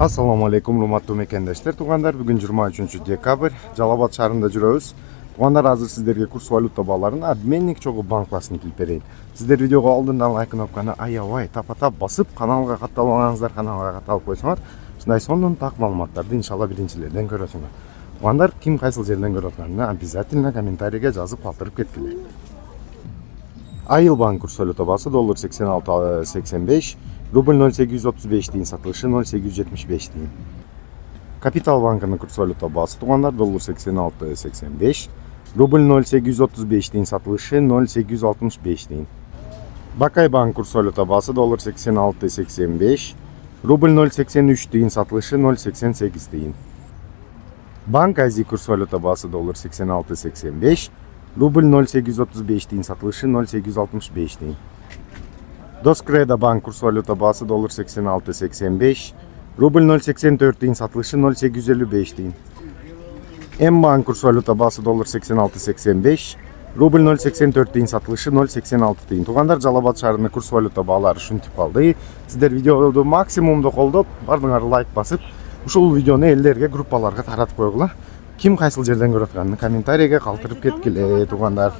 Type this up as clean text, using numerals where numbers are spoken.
Assalamu alaikum, урматтуу мекендештер. Тугандар, бүгүн 23 декабрь, Жалал Абад шаарында жүрөбүз. Тугандар, азыр сиздерге курс валюта бааларын обменник чогуу банк классын килип берейин. Сиздер видеого алдындан лайк кнопканы аябай тапа-тап басып, каналга катталбаңыздар, каналга катталып койсоңор, ушундай сонун так маалыматтарды иншалла биринчилерден көрөсүңөр. Тугандар, ким кайсыл жерден көрүп атканын обязательно комментарийге жазып калтырып кеткиле. Айыл банк курс валюта баасы доллар 86.85, рубль 0.835 тиын сатылышы 0.875 тиын. Капитал банкынын курс валюта баасы тугандар доллар 86.85, рубль 0.835 тиын сатылышы 0.865 тиын. Бакай банк курс валюта баасы доллар 86.85, рубль 0.83 тиын сатылышы 0.88 тиын. Банк Азии курс валюта баасы доллар 86.85, рубль 0.835 тиын сатылышы 0.865 тиын. Доскреда банк курс валюта баасы доллар 86.85, рубль 0.84 тиын сатылышы 0.855 тиын. М-банк курс валюта баасы доллар 86.85, рубль 0.84 тиын сатылышы 0.86 тиын. Тугандар, Жалал Абад шаарынын курс валюта баалары ушинтип калды. Сиздер видеоду максимумду колдоп, бардыңар лайк басып, ушул видеону элдерге, группаларга таратып койгула. Ким кайсыл жерден көрүп атканын комментарийге калтырып кеткиле, тугандар.